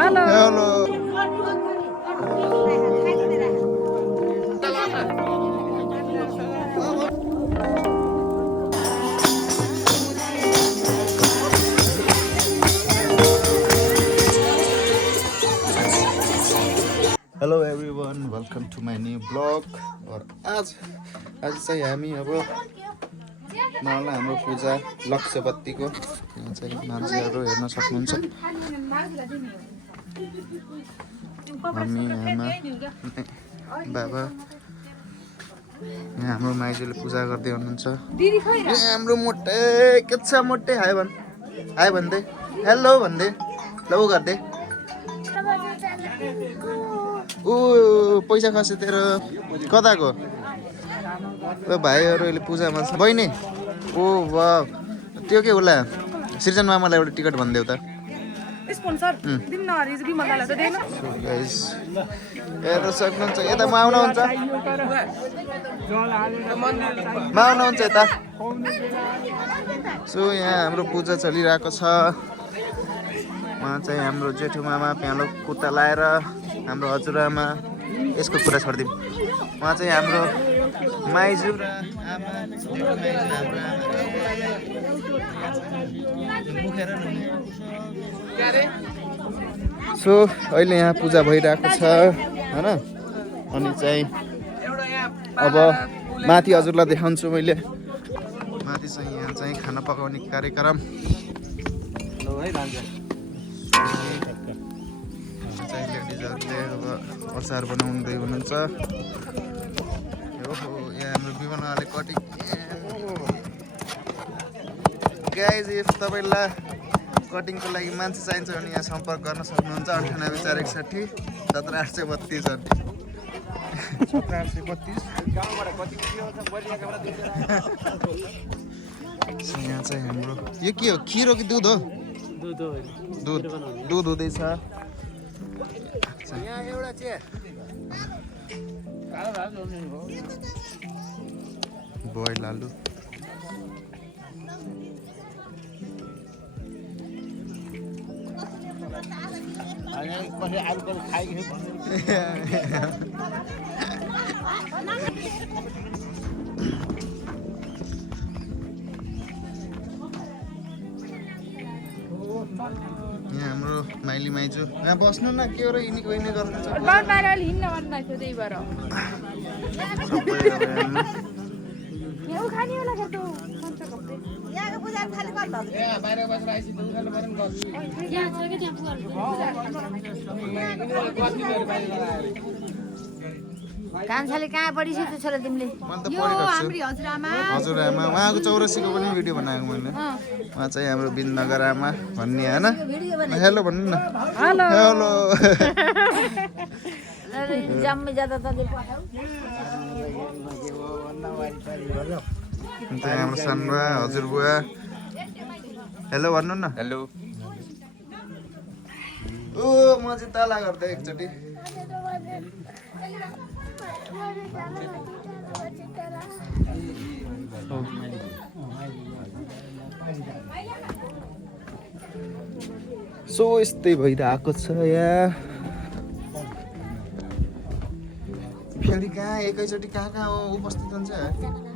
Hello hello hello everyone welcome to my new blog और आज चाहिँ हामी अब मावला हाम्रो पूजा लक्ष्य बत्तीको यहाँ चाहिँ मान्छेहरू हेर्न सक्नुहुन्छ मम्मी आमा बाबा यहाँ हाम्रो माइजूले पूजा गर्दै हुनुहुन्छ यहाँ हाम्रो मोटे के छ मोटे हाय भन्दै हेलो भन्दै ल उ गर्दै ऊ पैसा खसे तेरो कताको भाइहरूले पूजामा छ बहिनी ओ वाह त्यो के होला सृजन मामालाई एउटा टिकट भनिदेऊ त स्पोन्सर दिम न रिज बिमल दाइलाई त देन गाइस हेर्न सक्नुहुन्छ यता म आउनुहुन्छ यता सो यहाँ हाम्रो पूजा चलिरहेको छ उहाँ चाहिँ हाम्रो जेठो मामा प्यालो कुर्ता लाएर हाम्रो हजुरआमा यसको कुरा छोडिदिउँ उहाँ चाहिँ हाम्रो माइजू र आमा सो अहिले यहाँ पूजा भइरहेको छ हैन अनि चाहिँ अब माथि हजुरलाई देखाउँछु मैले माथि चाहिँ यहाँ चाहिँ खाना पकाउने कार्यक्रम चाहिँ लेडिजहरूले अब अचार बनाउँदै हुनुहुन्छ यहाँ हाम्रो विमलले कटिङ गाइज इफ तपाईँलाई कटिङको लागि मान्छे चाहिन्छ भने यहाँ सम्पर्क गर्न सक्नुहुन्छ 98 461 1732 यहाँ चाहिँ हाम्रो यो के हो खिर हो कि दुध हो दुध हुँदैछ बोइल आलु यहाँ हाम्रो माइली माइजू यहाँ बस्नु न के हो र यिनीको यिनी गर्नुहुन्छ कान्छाले कहाँ पढिसक्यो छोरा तिमीले हजुरआमा उहाँको 84 को पनि भिडियो बनाएको मैले उहाँ चाहिँ हाम्रो बिन्दनगर आमा भन्ने हैन हेलो भन्नु न हेलो हेलो जम्मै ज्यादा त हाम्रो सानबा हजुरबुवा हेलो भन्नु न हेलो ओ म चाहिँ तला गर्दै एकचोटि सो यस्तै भइरहेको छ यहाँ फेरि कहाँ एकैचोटि कहाँ उपस्थित हुन्छ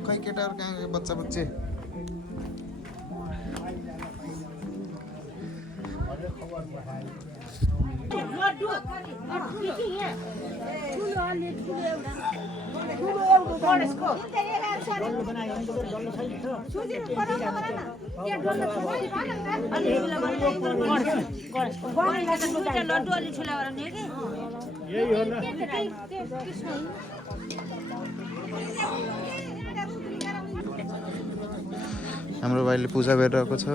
खै केटाहरू कहाँ बच्चा बच्चे हाम्रो भाइले पूजा गरिरहेको छ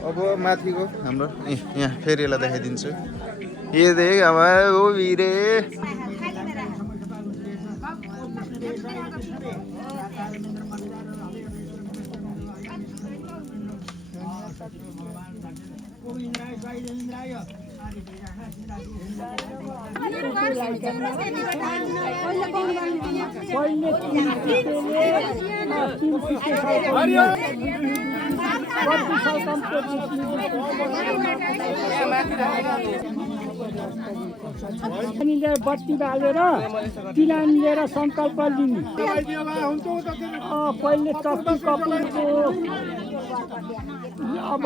अब माथिको हाम्रो यहाँ फेरि यसलाई देखाइदिन्छु ये देख हमारा वो वीरे हामीले बत्ती बालेर तिलान लिएर सङ्कल्प लिने पहिले चक्की कपुरको अब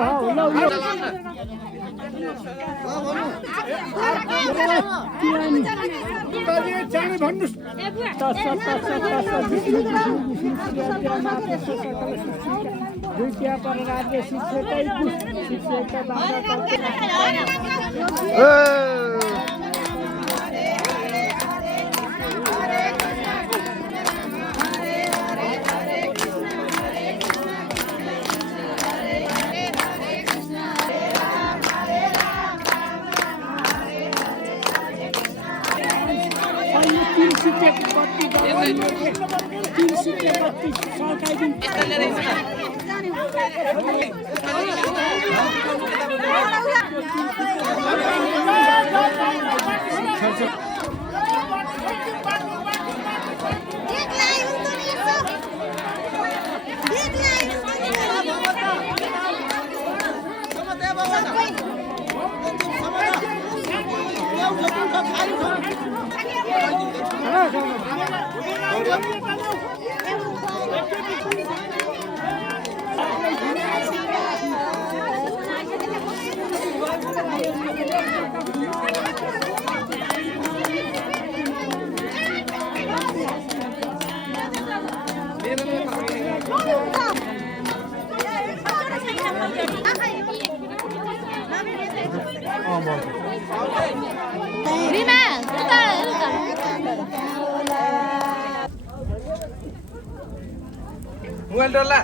मोबाइल डल्ला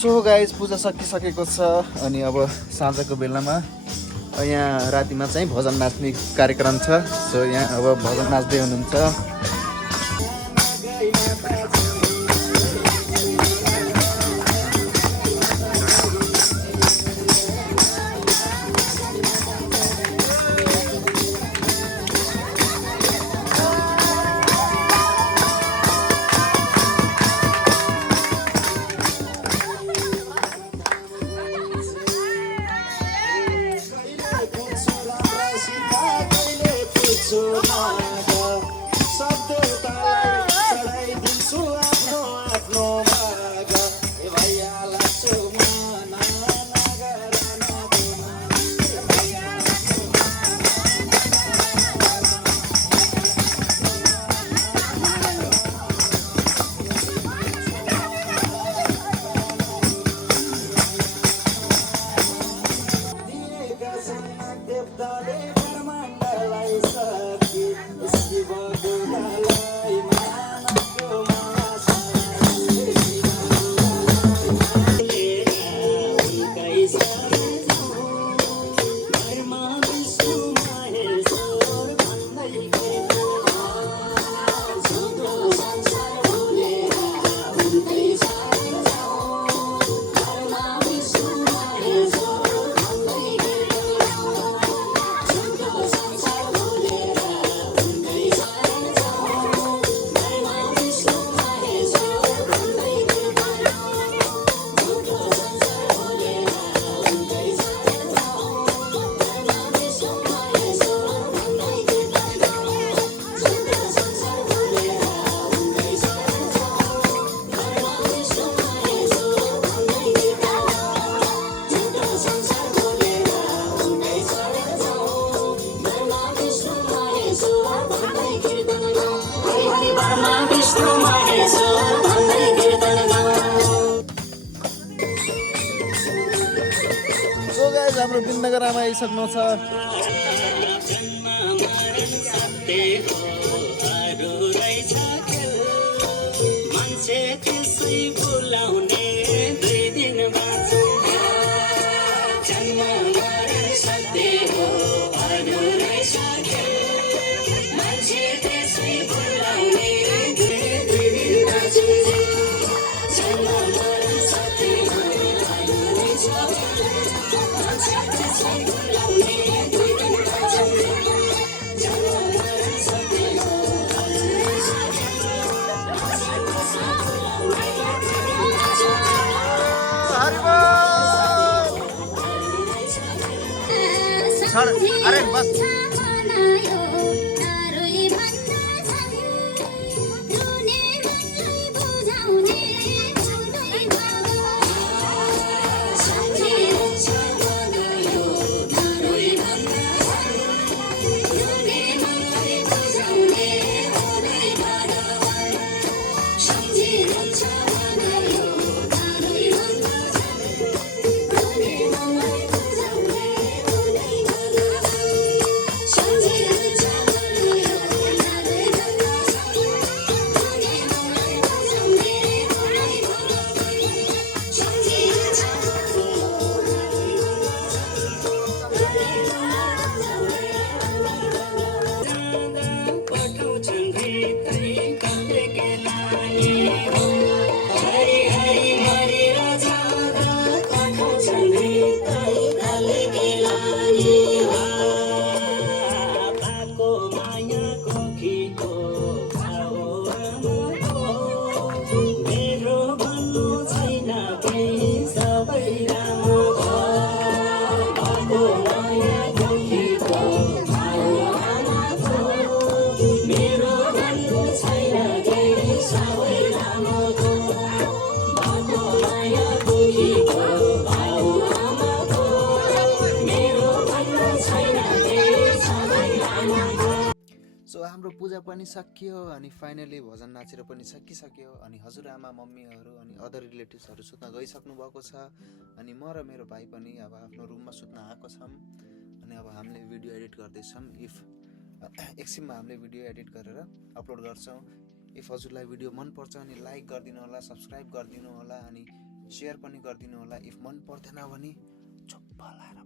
सो गाइस पूजा सकिसकेको छ अनि अब साँझको बेलामा यहाँ रातिमा चाहिँ भजन नाच्ने कार्यक्रम छ। सो यहाँ अब भजन नाच्दै हुनुहुन्छ। सो गाइस हाम्रो बिन्दगर आमा आइसक्नु छ अरे बस सो हाम्रो पूजा पनि सकियो अनि फाइनली भजन नाचेर पनि सकिसक्यो अनि हजुरआमा मम्मीहरू अनि अदर रिलेटिभ्सहरू सुत्न गइसक्नु भएको छ अनि म र मेरो भाइ पनि अब आफ्नो रुममा सुत्न आएको छौँ अनि अब हामीले भिडियो एडिट गर्दैछौँ इफ एकछिनमा हामीले भिडियो एडिट गरेर अपलोड गर्छौँ इफ हजुरलाई भिडियो मनपर्छ अनि लाइक गरिदिनु होला सब्सक्राइब गरिदिनु होला अनि सेयर पनि गरिदिनु होला इफ मन पर्दैन भने चुप्प लाएर